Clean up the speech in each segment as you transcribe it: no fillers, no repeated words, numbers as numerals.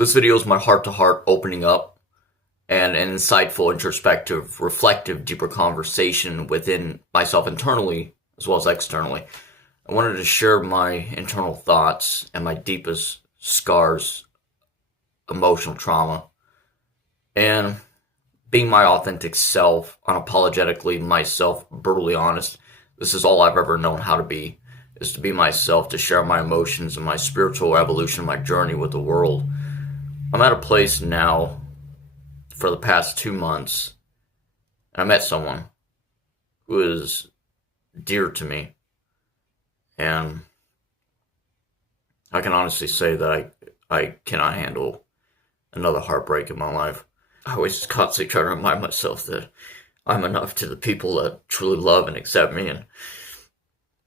This video is my heart-to-heart opening up and an insightful, introspective, reflective, deeper conversation within myself internally as well as externally. I wanted to share my internal thoughts and my deepest scars, emotional trauma, and being my authentic self, unapologetically myself, brutally honest. This is all I've ever known how to be, is to be myself, to share my emotions and my spiritual evolution, my journey with the world. I'm at a place now for the past 2 months, and I met someone who is dear to me, and I can honestly say that I cannot handle another heartbreak in my life. I always constantly try to remind myself that I'm enough to the people that truly love and accept me, and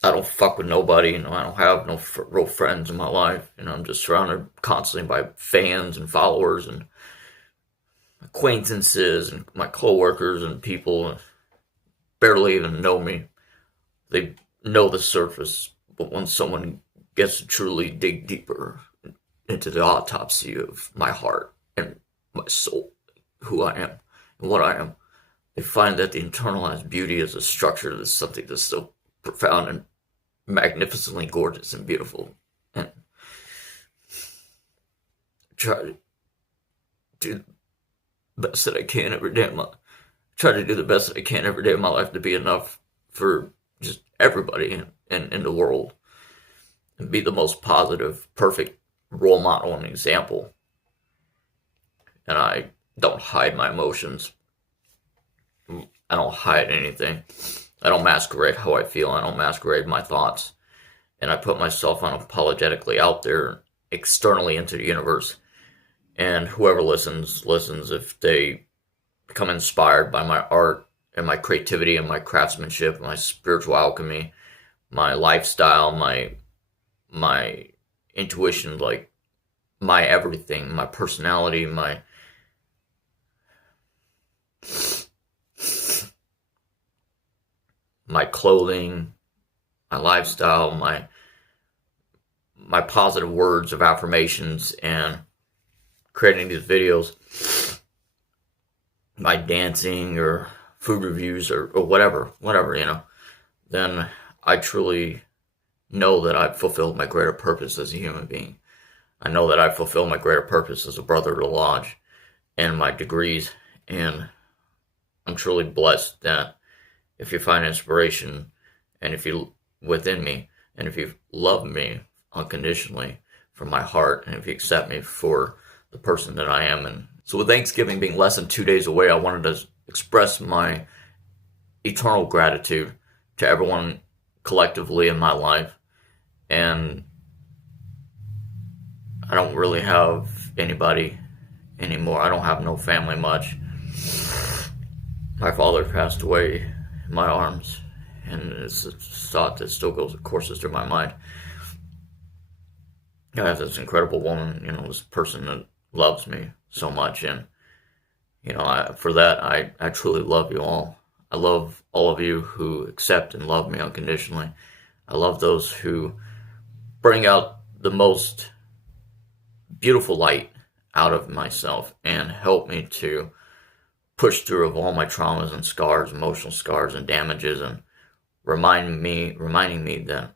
I don't fuck with nobody. I don't have no real friends in my life. I'm just surrounded constantly by fans and followers and acquaintances and my coworkers and people barely even know me. They know the surface, but when someone gets to truly dig deeper into the autopsy of my heart and my soul, who I am and what I am, they find that the internalized beauty is a structure that's something that's so profound and magnificently gorgeous and beautiful. And try to do the best that I can every day of my try to do the best that I can every day of my life to be enough for just everybody in the world, and be the most positive, perfect role model and example. And I don't hide my emotions. I don't hide anything. I don't masquerade how I feel. I don't masquerade my thoughts. And I put myself unapologetically out there externally into the universe. And whoever listens, listens. If they become inspired by my art and my creativity and my craftsmanship, my spiritual alchemy, my lifestyle, my intuition, like my everything, my personality, my clothing, my lifestyle, my positive words of affirmations, and creating these videos, my dancing or food reviews or whatever, then I truly know that I've fulfilled my greater purpose as a human being. I know that I've fulfilled my greater purpose as a brother of the lodge and my degrees, and I'm truly blessed that if you find inspiration, and if you within me, and if you love me unconditionally from my heart, and if you accept me for the person that I am. And so with Thanksgiving being less than 2 days away, I wanted to express my eternal gratitude to everyone collectively in my life. And I don't really have anybody anymore. I don't have no family much. My father passed away in my arms, and it's a thought that still courses through my mind. I have this incredible woman, this person that loves me so much, and for that I truly love you all. I love all of you who accept and love me unconditionally. I love those who bring out the most beautiful light out of myself and help me to push through of all my traumas and scars, emotional scars and damages, and reminding me that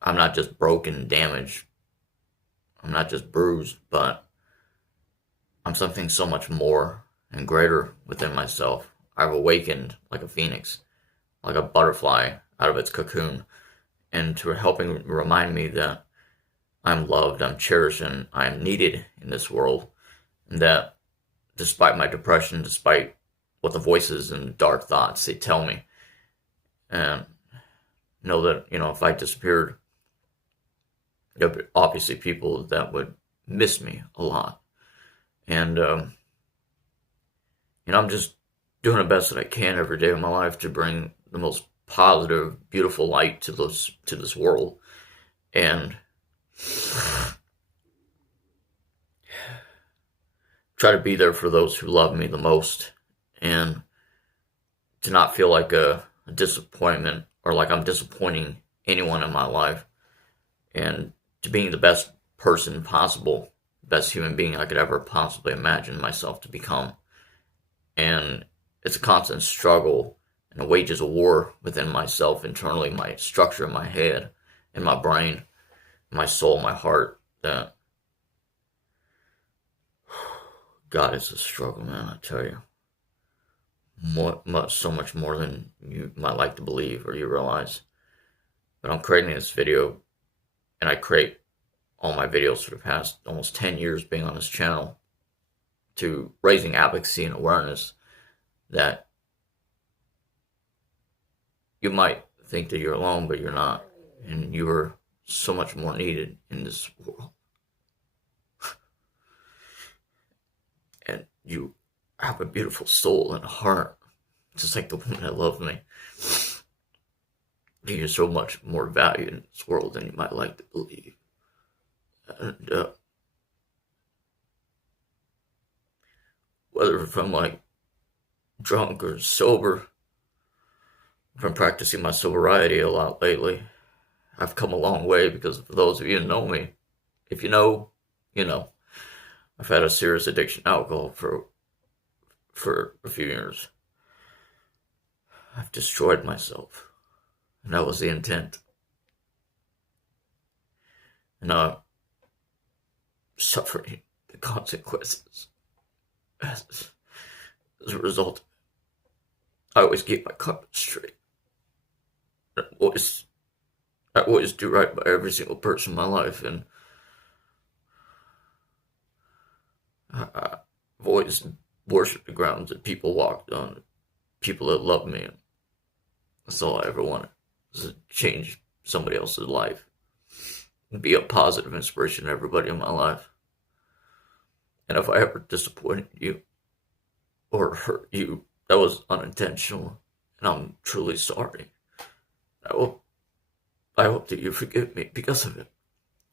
I'm not just broken and damaged. I'm not just bruised, but I'm something so much more and greater within myself. I've awakened like a phoenix, like a butterfly out of its cocoon, and to helping remind me that I'm loved, I'm cherished, and I'm needed in this world, and that despite my depression, despite what the voices and dark thoughts they tell me, and know that if I disappeared, there'd be obviously people that would miss me a lot. And I'm just doing the best that I can every day of my life to bring the most positive, beautiful light to this world, and try to be there for those who love me the most, and to not feel like a disappointment or like I'm disappointing anyone in my life, and to being the best person possible best human being I could ever possibly imagine myself to become. And it's a constant struggle and it wages a war within myself internally, my structure in my head, in my brain, my soul, my heart. That God, it's a struggle, man. I tell you, so much more than you might like to believe or you realize. But I'm creating this video, and I create all my videos for the past almost 10 years being on this channel to raising advocacy and awareness that you might think that you're alone, but you're not. And you are so much more needed in this world. And you have a beautiful soul and a heart, just like the woman that loved me. You're so much more valued in this world than you might like to believe. And whether if I'm like drunk or sober, if I'm practicing my sobriety a lot lately, I've come a long way because for those of you who know me, if you know, you know. I've had a serious addiction to alcohol for a few years. I've destroyed myself. And that was the intent. And I'm suffering the consequences as a result. I always keep my carpet straight. I always do right by every single person in my life, and I've always worshipped the grounds that people walked on, people that loved me. And that's all I ever wanted, was to change somebody else's life and be a positive inspiration to everybody in my life. And if I ever disappointed you or hurt you, that was unintentional, and I'm truly sorry. I hope that you forgive me because of it.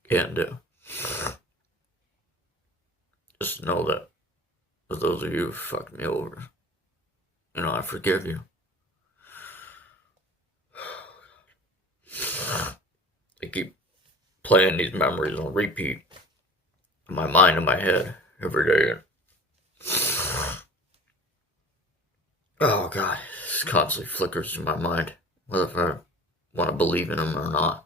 And just know that for those of you who fucked me over, I forgive you. I keep playing these memories on repeat in my mind and my head every day. Oh God, this constantly flickers through my mind, whether I want to believe in them or not.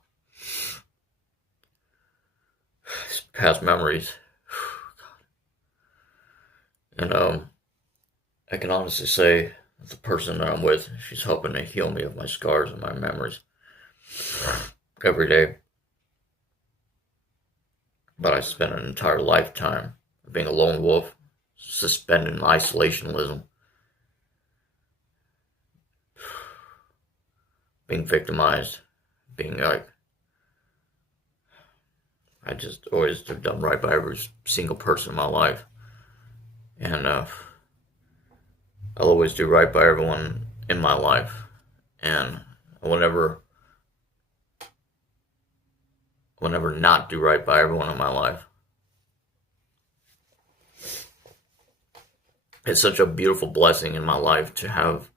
These past memories. And I can honestly say that the person that I'm with, she's helping to heal me of my scars and my memories every day. But I spent an entire lifetime of being a lone wolf, suspended in isolationism, being victimized, being like, I just always have done right by every single person in my life. And I'll always do right by everyone in my life. And I will never not do right by everyone in my life. It's such a beautiful blessing in my life to have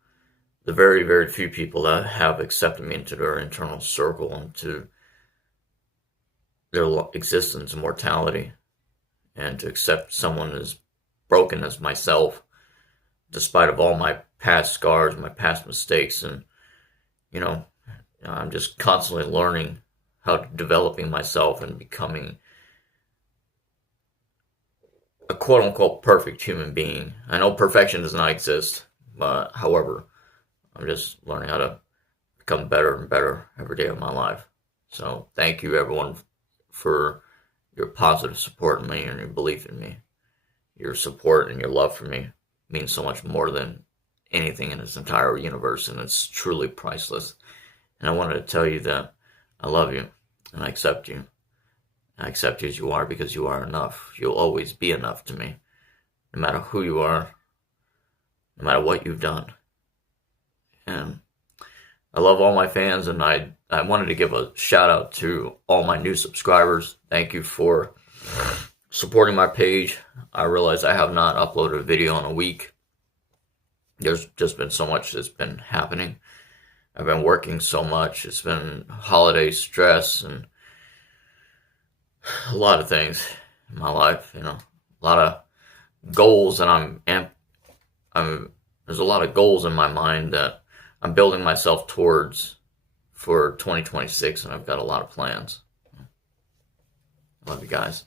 the very, very few people that have accepted me into their internal circle and to their existence and mortality, and to accept someone as broken as myself, despite of all my past scars, my past mistakes. And I'm just constantly learning how to developing myself and becoming a quote-unquote perfect human being. I know perfection does not exist, but however, I'm just learning how to become better and better every day of my life. So thank you everyone for your positive support in me and your belief in me. Your support and your love for me means so much more than anything in this entire universe, and it's truly priceless. And I wanted to tell you that I love you, and I accept you. I accept you as you are because you are enough. You'll always be enough to me, no matter who you are, no matter what you've done. And I love all my fans, and I wanted to give a shout out to all my new subscribers. Thank you for supporting my page. I realize I have not uploaded a video in a week. There's just been so much that's been happening. I've been working so much. It's been holiday stress and a lot of things. in my life. A lot of goals, and there's a lot of goals in my mind that I'm building myself towards for 2026, and I've got a lot of plans. Love you guys.